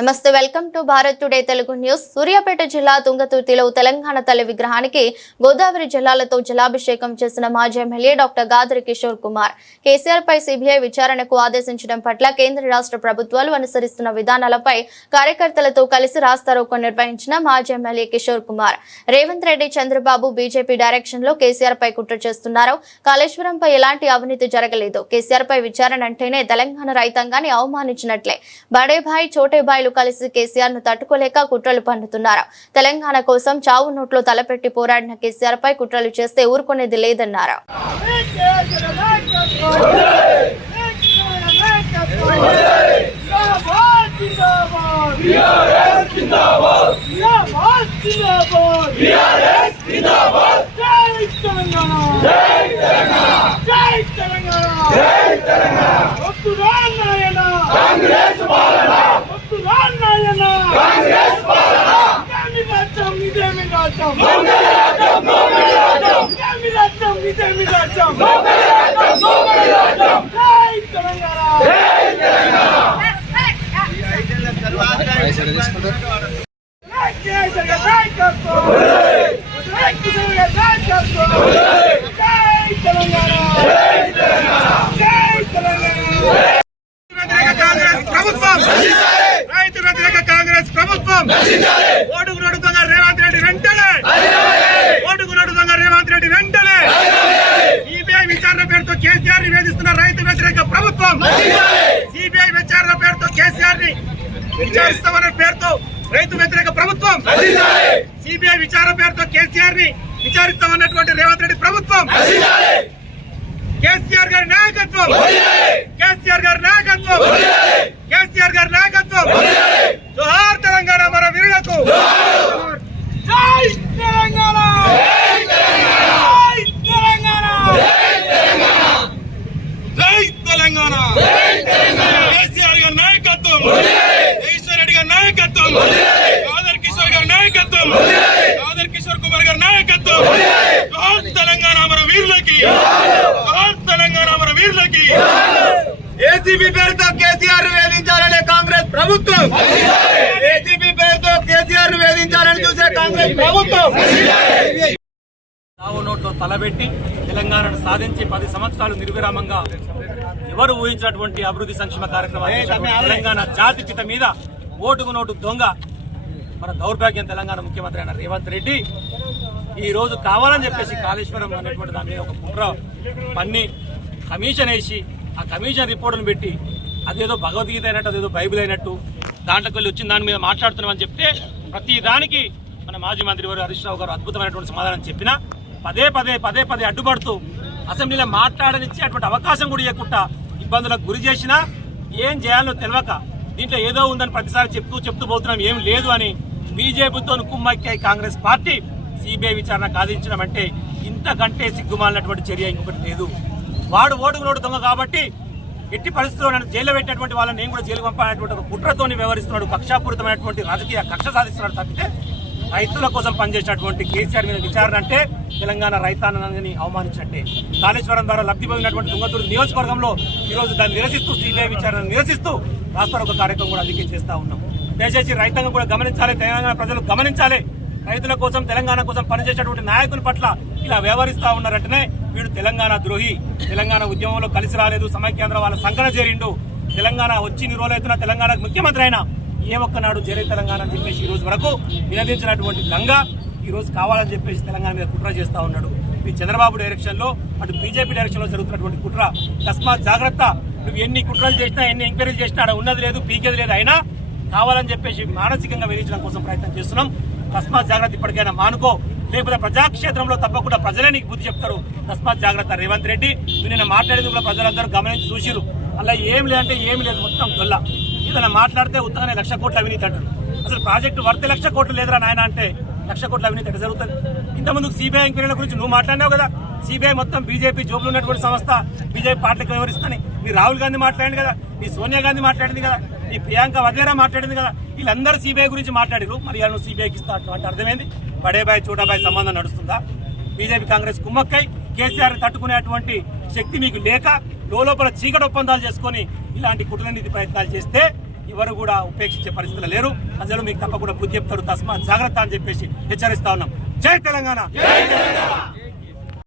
నమస్తే welcome to Bharat today Telugu news. Suryapet జిల్లా తుంగతుర్తిలో తెలంగాణ తల్లి విగ్రహానికి గోదావరి జలాలతో జలాభిషేకం చేసిన మాజీ MLA doctor Gadari Kishore Kumar. KCR పై సిబిఐ విచారణకు ఆదేశించడం పట్ల కేంద్ర రాష్ట్ర ప్రభుత్వాలు అనుసరిస్తున్న విధానాలపై కార్యకర్తలతో కలిసి రాస్తారోకో నిర్వహించిన మాజీ ఎమ్మెల్యే కిషోర్ కుమార్. రేవంత్ రెడ్డి చంద్రబాబు బీజేపీ డైరెక్షన్లో కేసీఆర్ పై కుట్ర చేస్తున్నారు. కాళేశ్వరంపై ఎలాంటి అవినీతి జరగలేదు. కేసీఆర్ పై విచారణ అంటేనే తెలంగాణ రైతాంగాన్ని అవమానించినట్లే. బడేభాయ్ చోటేభాయ్లు కలిసి కేసీఆర్ను తట్టుకోలేక కుట్రలు పన్నుతున్నారు. తెలంగాణ కోసం చావు నోట్లో తలపెట్టి పోరాడిన కేసీఆర్ పై కుట్రలు చేస్తే ఊరుకునేది లేదన్నారు. కాంగ్రెస్ పాలన కాంగ్రెస్ పాలన ఇదేమి రాజ్యం ఇదేమి రాజ్యం ఇదేమి రాజ్యం జై తెలంగాణ జై కేసరి నాయకత్వం జై నాయకత్వం జై తెలంగాణ జై తెలంగాణ వ్యతిరేక కాంగ్రెస్ ప్రభుత్వం. రైతు వ్యతిరేక కాంగ్రెస్ ప్రభుత్వం. ఓటుకు నడుతున్న రేవంత్ రెడ్డి వెంటనే ఓటుకు నడుతున్న రేవంత్ రెడ్డి వెంటనే సిబిఐ విచారణ పేరుతో కేసీఆర్ని వేధిస్తున్న రైతు వ్యతిరేక ప్రభుత్వం సిబిఐ విచారణ పేరుతో కేసీఆర్ని విచారిస్తామనే పేరుతో రైతు వ్యతిరేక ప్రభుత్వం సిబిఐ విచారణ పేరుతో కేసీఆర్ని విచారిస్తామన్నటువంటి రేవంత్ రెడ్డి ప్రభుత్వం కేసీఆర్ గారి నాయకత్వం కేసీఆర్ గారి నాయకత్వం కేసీఆర్ గారి నాయకత్వం జోహార్ తెలంగాణ మన వీరులకు జై తెలంగాణ జై తెలంగాణ జై తెలంగాణ కేసీఆర్ గారి నాయకత్వం ఈశ్వర్ రెడ్డి గారి నాయకత్వం కాదర్ కిషోర్ గారి నాయకత్వం కాదర్ కిషోర్ కుమార్ గారి నాయకత్వం జోహార్ తెలంగాణ మన వీరులకి జోహార్ తెలంగాణ మన వీరులకి ఏసీబీ పేరుతో కేసీఆర్ వేధించాలనే కాంగ్రెస్ ప్రభుత్వం. ఏసీబీ పేరుతో కేసీఆర్ వేధించాలని చూసే కాంగ్రెస్ ప్రభుత్వం. చావు నోట్లో తలబెట్టి తెలంగాణను సాధించి పది సంవత్సరాలు నిర్విరామంగా ఎవరు ఊహించినటువంటి అభివృద్ధి సంక్షేమ కార్యక్రమాలు తెలంగాణ జాతి పిత మీద ఓటుకు నోటు దొంగ మన దౌర్భాగ్యం తెలంగాణ ముఖ్యమంత్రి అయిన రేవంత్ రెడ్డి. ఈ రోజు కావాలని చెప్పేసి కాళేశ్వరం అనేటువంటి దాని మీద ఒక కుట్ర పన్ని కమిషన్ వేసి ఆ కమిషన్ రిపోర్టును పెట్టి అదేదో భగవద్గీత అయినట్టు అదేదో బైబిల్ అయినట్టు దాంట్లోకి వెళ్ళి వచ్చిన దాని మీద మాట్లాడుతున్నామని చెప్తే ప్రతి దానికి మన మాజీ మంత్రి వారు హరీష్ రావు గారు అద్భుతమైనటువంటి సమాధానం చెప్పినా పదే పదే పదే పదే అడ్డుపడుతూ అసెంబ్లీలో మాట్లాడనిచ్చే అటువంటి అవకాశం కూడా ఇవ్వకుండా ఇబ్బందులకు గురి చేసినా ఏం చేయాలో తెలియక దీంట్లో ఏదో ఉందని ప్రతిసారి చెప్తూ చెప్తూ పోతున్నాం ఏం లేదు అని బీజేపీతో కుమ్మక్కాయ కాంగ్రెస్ పార్టీ సిబిఐ విచారణ కాదించడం అంటే ఇంతకంటే సిగ్గుమాలినటువంటి చర్య ఇంకొకటి లేదు. వాడు ఓటుకు నోటు దొంగ కాబట్టి ఎట్టి పరిస్థితుల్లో నన్ను జైల్లో పెట్టినటువంటి వాళ్ళని నేను కూడా జైలు పంపాలనేటువంటి ఒక కుట్రతో వ్యవహరిస్తున్నాడు కక్షాపూరితమైనటువంటి రాజకీయ కక్ష సాధిస్తున్నాడు తప్పితే రైతుల కోసం పనిచేసినటువంటి కేసీఆర్ మీద విచారణ అంటే తెలంగాణ రైతాంగాన్ని అవమానించినట్టే కాళేశ్వరం ద్వారా లబ్ధి పొందినటువంటి తుంగతూరు నియోజకవర్గంలో ఈరోజు దాన్ని నిరసిస్తూ సిబిఐ విచారణ నిరసిస్తూ రాష్ట్ర ఒక కార్యక్రమం కూడా అందుకే చేస్తూ ఉన్నాం. దయచేసి రైతాంగం కూడా గమనించాలి తెలంగాణ ప్రజలు గమనించాలి. రైతుల కోసం తెలంగాణ కోసం పనిచేసేటువంటి నాయకుల పట్ల ఇలా వ్యవహరిస్తా ఉన్నారంటేనే వీడు తెలంగాణ ద్రోహి. తెలంగాణ ఉద్యమంలో కలిసి రాలేదు సమైక్యాంధ్ర వాళ్ళ సంఘన చేరిండు. తెలంగాణ వచ్చి నిరోలైతున్న తెలంగాణ ముఖ్యమంత్రి అయినా ఏ ఒక్కనాడు జరే తెలంగాణ అని చెప్పేసి ఈ రోజు వరకు నినదించినటువంటి గంగ ఈ రోజు కావాలని చెప్పేసి తెలంగాణ మీద కుట్ర చేస్తా ఉన్నాడు. ఈ చంద్రబాబు డైరెక్షన్లో అటు బీజేపీ డైరెక్షన్లో జరుగుతున్నటువంటి కుట్ర తస్మాత్ జాగ్రత్త. నువ్వు ఎన్ని కుట్రలు చేసినా ఎన్ని ఎంక్వైరీలు చేసినా ఆడ ఉన్నది లేదు పీకేది లేదు అయినా కావాలని చెప్పేసి మానసికంగా వేధించడం కోసం ప్రయత్నం చేస్తున్నాం. తస్మాత్ జాగ్రత్త ఇప్పటికైనా మానుకో. లేకపోతే ప్రజాక్షేత్రంలో తప్పకుండా ప్రజలే నీకు బుద్ధి చెప్తారు. తస్మాత్ జాగ్రత్త రేవంత్ రెడ్డి. నువ్వు నిన్న మాట్లాడేది కూడా ప్రజలందరూ గమనించి చూసిరు అలా ఏం లేదంటే ఏం లేదు మొత్తం గొల్ల. ఏదైనా మాట్లాడితే ఉత్తగానే లక్ష కోట్ల అవినీతి అంటారు. అసలు ప్రాజెక్టు వర్త లక్ష కోట్లు లేదురా నాయన అంటే లక్ష కోట్ల అవినీతి ఎక్కడ జరుగుతుంది? ఇంతకుముందు సిబిఐ ఎంక్వైరీల గురించి నువ్వు మాట్లాడినావు కదా. సిబిఐ మొత్తం బీజేపీ జోబులు ఉన్నటువంటి సంస్థ. బీజేపీ పార్టీకి వివరిస్తాని మీ రాహుల్ గాంధీ మాట్లాడింది కదా. మీ సోనియా గాంధీ మాట్లాడింది కదా. ఈ ప్రియాంక వదేరా మాట్లాడింది కదా వీళ్ళందరూ సిబిఐ గురించి మాట్లాడారు మరి ఇవాళ నువ్వు సిబిఐకి ఇస్తా అంటే అర్థమైంది. బడేబాయ్ చోటాబాయ్ సంబంధం నడుస్తుందా? బీజేపీ కాంగ్రెస్ కుమ్మక్కై కేసీఆర్ తట్టుకునేటువంటి శక్తి మీకు లేక లోపల చీకటి ఒప్పందాలు చేసుకొని ఇలాంటి కుటుంబ ప్రయత్నాలు చేస్తే ఎవరు కూడా ఉపేక్షించే పరిస్థితులు లేరు. ప్రజలు మీకు తప్పకుండా బుద్ధి చెప్తారు. తస్మా జాగ్రత్త అని చెప్పేసి హెచ్చరిస్తా ఉన్నాం. జై తెలంగాణ!